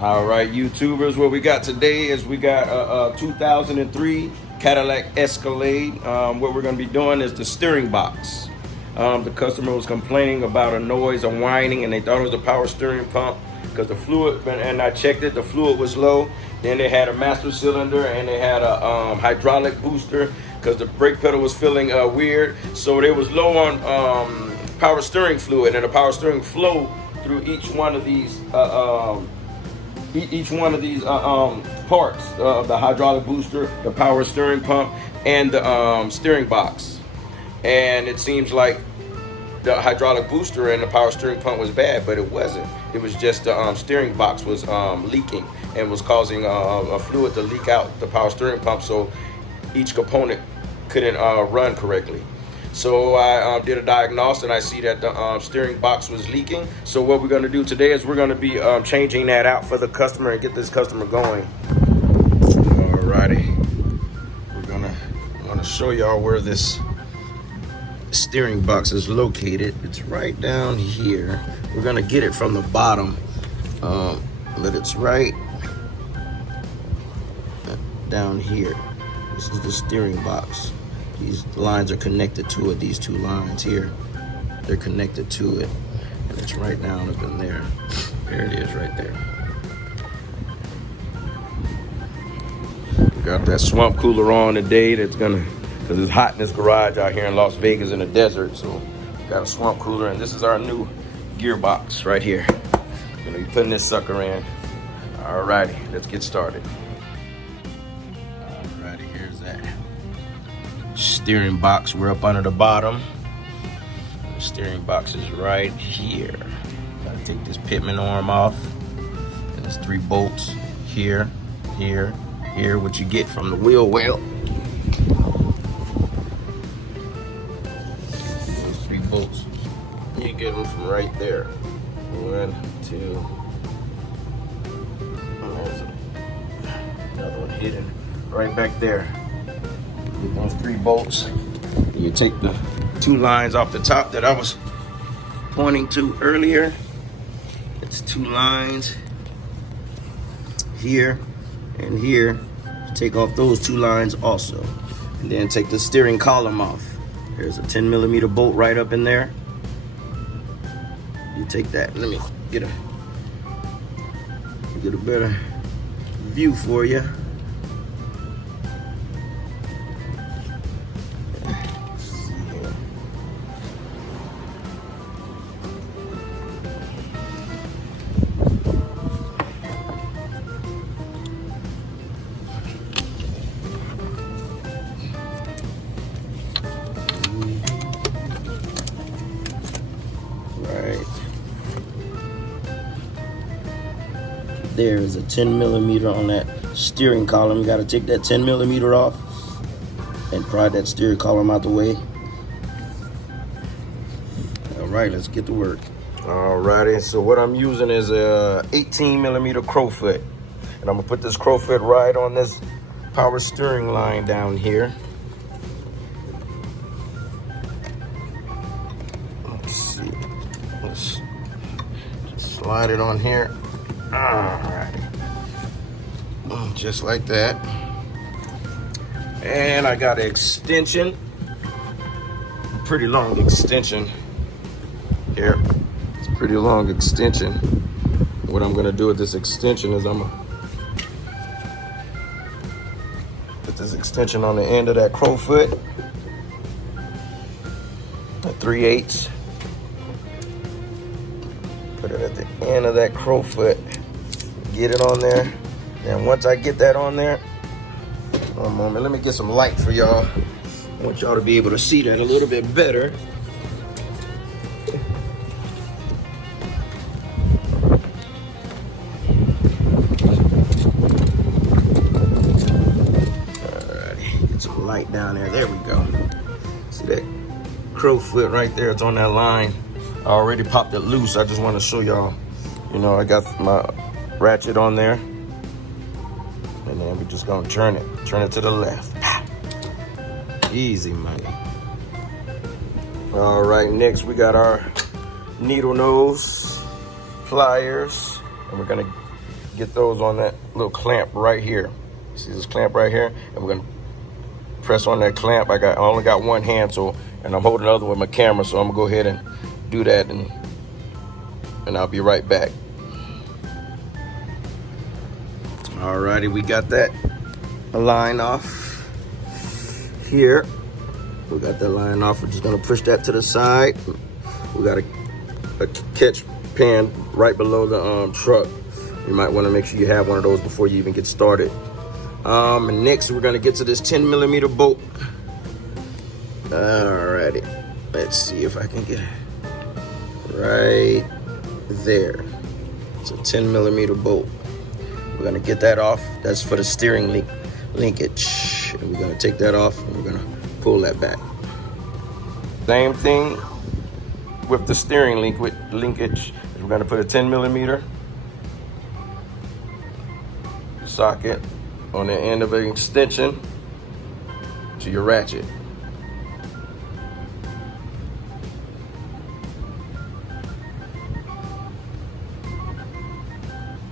All right, YouTubers, what we got today is we got a 2003 Cadillac Escalade. What we're going to be doing is the steering box. The customer was complaining about a noise, a whining, and they thought it was a power steering pump because the fluid, and I checked it, the fluid was low. Then they had a master cylinder and they had a hydraulic booster because the brake pedal was feeling weird. So they was low on power steering fluid, and the power steering flow through each one of these parts of the hydraulic booster, the power steering pump, and the steering box. And it seems like the hydraulic booster and the power steering pump was bad, but it wasn't. It was just the steering box was leaking and was causing a fluid to leak out the power steering pump, so each component couldn't run correctly. So I did a diagnostic and I see that the steering box was leaking. So what we're going to do today is we're going to be changing that out for the customer and get this customer going. Alrighty, I'm gonna show y'all where this steering box is located. It's right down here. We're gonna get it from the bottom, but it's right down here. This is the steering box. These lines are connected to it. These two lines here, they're connected to it, and it's right down up in there. There it is, right there. We got that swamp cooler on today. That's gonna, because it's hot in this garage out here in Las Vegas in the desert. So got a swamp cooler, and this is our new gearbox right here. Gonna be putting this sucker in. Alrighty, let's get started. Alrighty, here's that steering box. We're up under the bottom. The steering box is right here. Gotta take this Pitman arm off. And there's 3 bolts here, here, here, what you get from the wheel well. Those 3 bolts, you get them from right there. 1, 2. Oh, there's another one hidden right back there. Get those 3 bolts. You take the 2 lines off the top that I was pointing to earlier. It's 2 lines here and here. Take off those 2 lines also, and then take the steering column off. There's a 10mm bolt right up in there. You take that. Let me get a better view for you. There is a 10mm on that steering column. You got to take that 10mm off and pry that steering column out the way. All right, let's get to work. Alrighty, so what I'm using is a 18mm crowfoot, and I'm gonna put this crowfoot right on this power steering line down here. Let's see. Let's just slide it on here. Alright, just like that. And I got an extension, a pretty long extension here. It's a pretty long extension. What I'm gonna do with this extension is I'm gonna put this extension on the end of that crowfoot at 3/8. Put it at the end of that crowfoot. Get it on there. And once I get that on there, one moment, let me get some light for y'all. I want y'all to be able to see that a little bit better. Alrighty, get some light down there. There we go. See that crowfoot right there? It's on that line. I already popped it loose. I just want to show y'all. You know, I got my ratchet on there, and then we're just gonna turn it to the left. Easy money. All right, next we got our needle nose pliers, and we're gonna get those on that little clamp right here. See this clamp right here? And we're gonna press on that clamp. I only got one hand, and I'm holding the other with my camera, so I'm gonna go ahead and do that, and I'll be right back. Alrighty, we got that line off here. We got that line off. We're just gonna push that to the side. We got a catch pan right below the truck. You might want to make sure you have one of those before you even get started. And next we're gonna get to this 10mm bolt. Alrighty, let's see if I can get it right there. It's a 10mm bolt. We're gonna get that off. That's for the steering linkage. And we're gonna take that off and we're gonna pull that back. Same thing with the steering linkage. We're gonna put a 10mm socket on the end of an extension to your ratchet.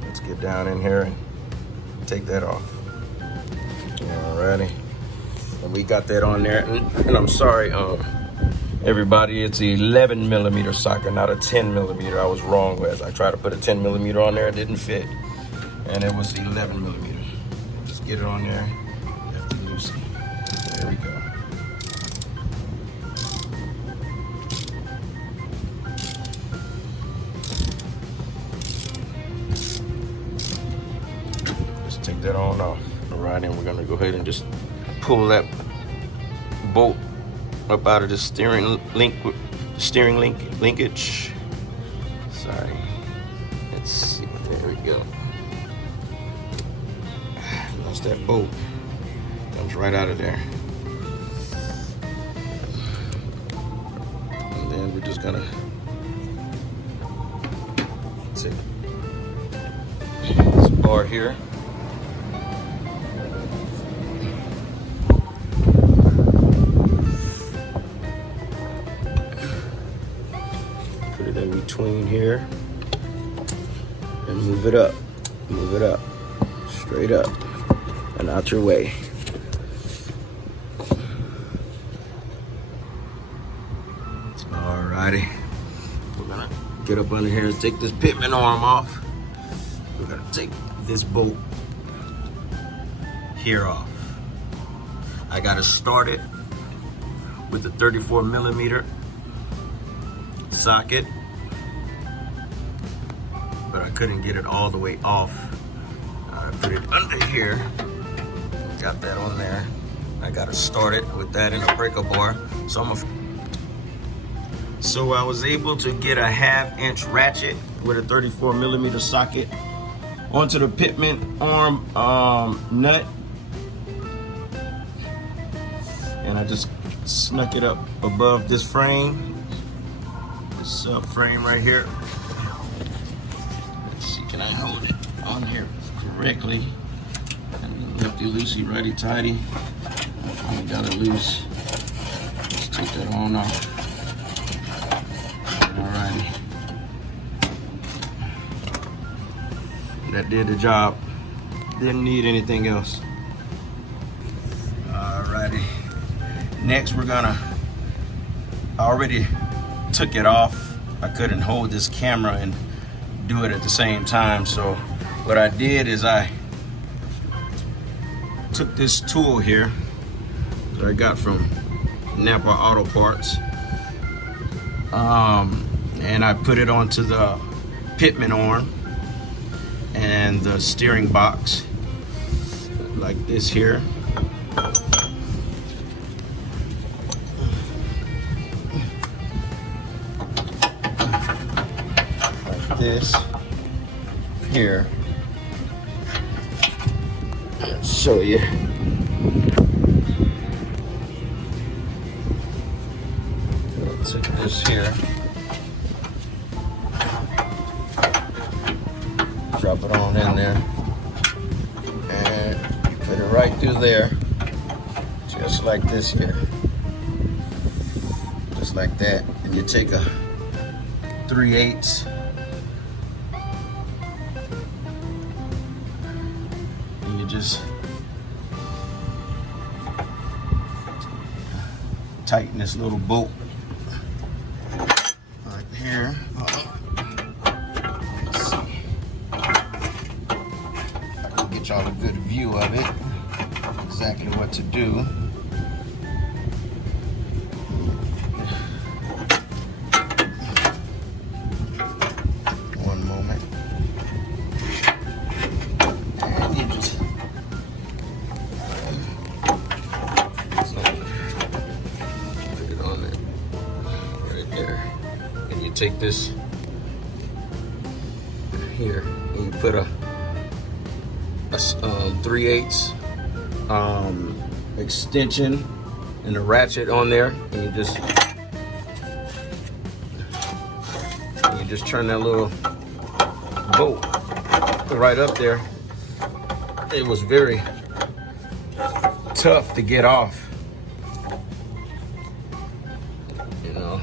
Let's get down in here and take that off. Alrighty. And we got that on there. And I'm sorry, everybody, it's the 11mm socket, not a 10mm. I was wrong as I tried to put a 10mm on there, it didn't fit. And it was the 11mm. Just get it on there. Lefty loosey. There we go. Just take that on off. All right, and we're gonna go ahead and just pull that bolt up out of the steering linkage. Sorry. Let's see. There we go. That's that bolt. Comes right out of there. And then we're just gonna take this bar here. Put it in between here and move it up, straight up and out your way. Alrighty, we're gonna get up under here and take this Pitman arm off. We're gonna take this bolt here off. I gotta start it with the 34mm socket, but I couldn't get it all the way off. I put it under here, got that on there. I gotta start it with that in a breaker bar. So I was able to get a 1/2" ratchet with a 34mm socket onto the Pitman arm nut, and I just snuck it up above this frame, this frame right here. Let's see, can I hold it on here correctly? Lefty loosey, righty tighty. I got it loose. Let's take that on off. Alrighty. That did the job. Didn't need anything else. Alrighty. Next I already took it off. I couldn't hold this camera and do it at the same time. So what I did is I took this tool here that I got from Napa Auto Parts, and I put it onto the Pitman arm and the steering box like this here. Like this here. I'll show you. Take this here, drop it on in there, and you put it right through there, just like this here, just like that. And you take a 3/8 just tighten this little bolt right here. Let's see. I can get y'all a good view of it, exactly what to do. One moment. And you just put it on there, right there. And you take this here and you put a 3/8 extension and a ratchet on there, and you just turn that little bolt right up there. It was very tough to get off, you know,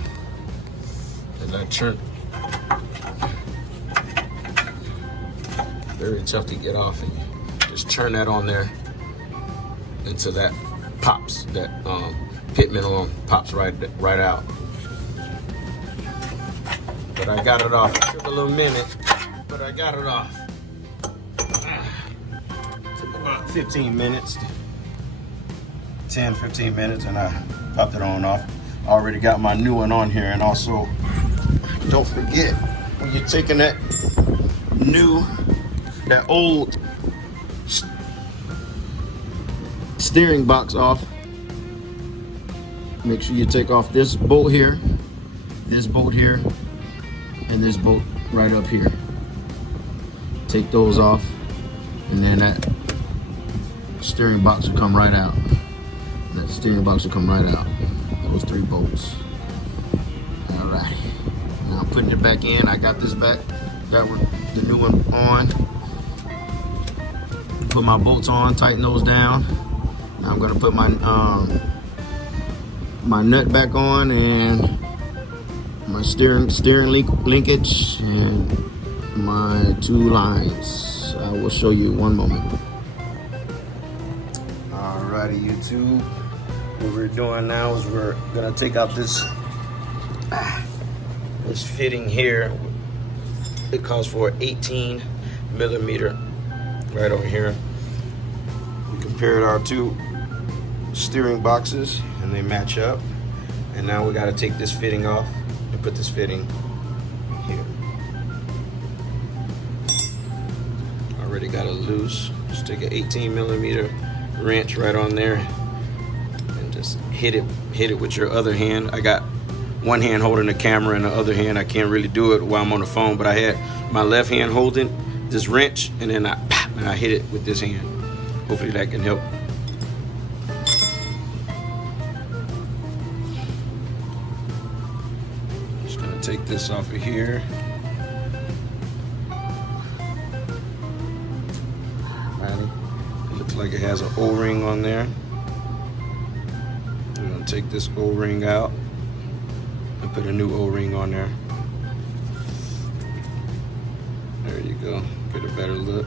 and I turned, very tough to get off, and you just turn that on there until that pops, that Pitman on pops right out. But I got it off. It took a little minute, but I got it off. Took about 15 minutes, 10, 15 minutes, and I popped it on and off. I already got my new one on here, and also don't forget, when you're taking that old steering box off, make sure you take off this bolt here, and this bolt right up here. Take those off, and then that steering box will come right out. Those 3 bolts. Alright. Now I'm putting it back in. I got this back. Got the new one on. Put my bolts on, tighten those down. Now I'm gonna put my my nut back on and my steering linkage and my 2 lines. I will show you one moment. Alrighty, YouTube. What we're doing now is we're gonna take out this fitting here. It calls for 18 millimeter right over here. We compared our 2 steering boxes and they match up. And now we got to take this fitting off and put this fitting here. Already got it loose. Just take an 18 millimeter wrench right on there and just hit it with your other hand. I got one hand holding the camera and the other hand I can't really do it while I'm on the phone, but I had my left hand holding this wrench, and then I hit it with this hand. Hopefully that can help. Just gonna take this off of here. It looks like it has an O-ring on there. I'm gonna take this O-ring out and put a new O-ring on there. There you go. Get a better look.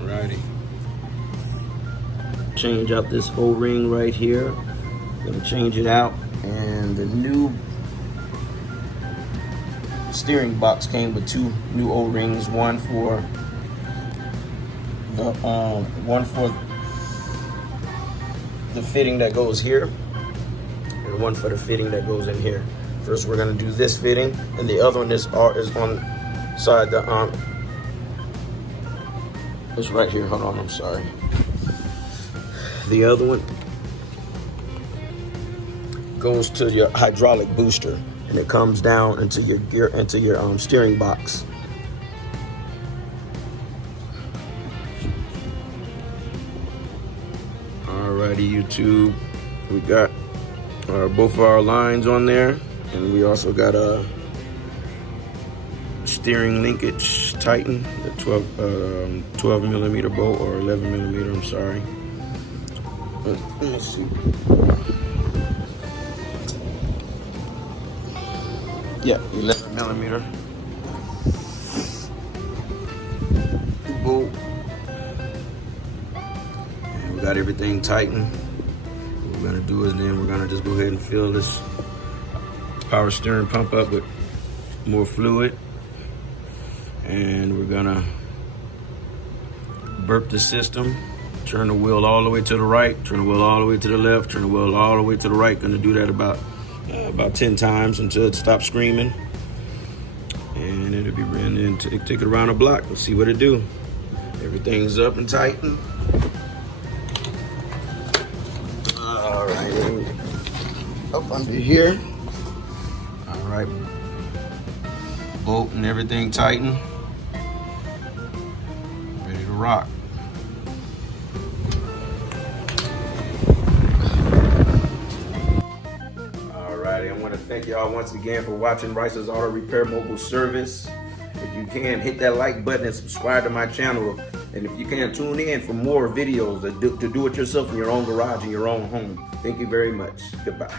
Alrighty. Change out this O-ring right here. Gonna change it out, and the new steering box came with 2 new O-rings. One for the fitting that goes here, and one for the fitting that goes in here. First, we're gonna do this fitting, and the other one is on side the it's right here. Hold on, I'm sorry. The other one goes to your hydraulic booster, and it comes down into your steering box. Alrighty, YouTube, we got both of our lines on there, and we also got a steering linkage tighten, the 12 millimeter bolt, or 11 millimeter, I'm sorry. Let me see. Yeah, 11 millimeter bolt. got everything tightened. What we're gonna do is then we're gonna just go ahead and fill this power steering pump up with more fluid. And we're gonna burp the system, turn the wheel all the way to the right, turn the wheel all the way to the left, turn the wheel all the way to the right. Gonna do that about 10 times until it stops screaming. And it'll be running, take it around the block. Let's see what it do. Everything's up and tightened. All right, up under here. All right, bolt and everything tightened. Ready to rock. Alrighty, I want to thank y'all once again for watching Rice's Auto Repair Mobile Service. If you can, hit that like button and subscribe to my channel. And if you can, tune in for more videos to do it yourself in your own garage, in your own home. Thank you very much. Goodbye.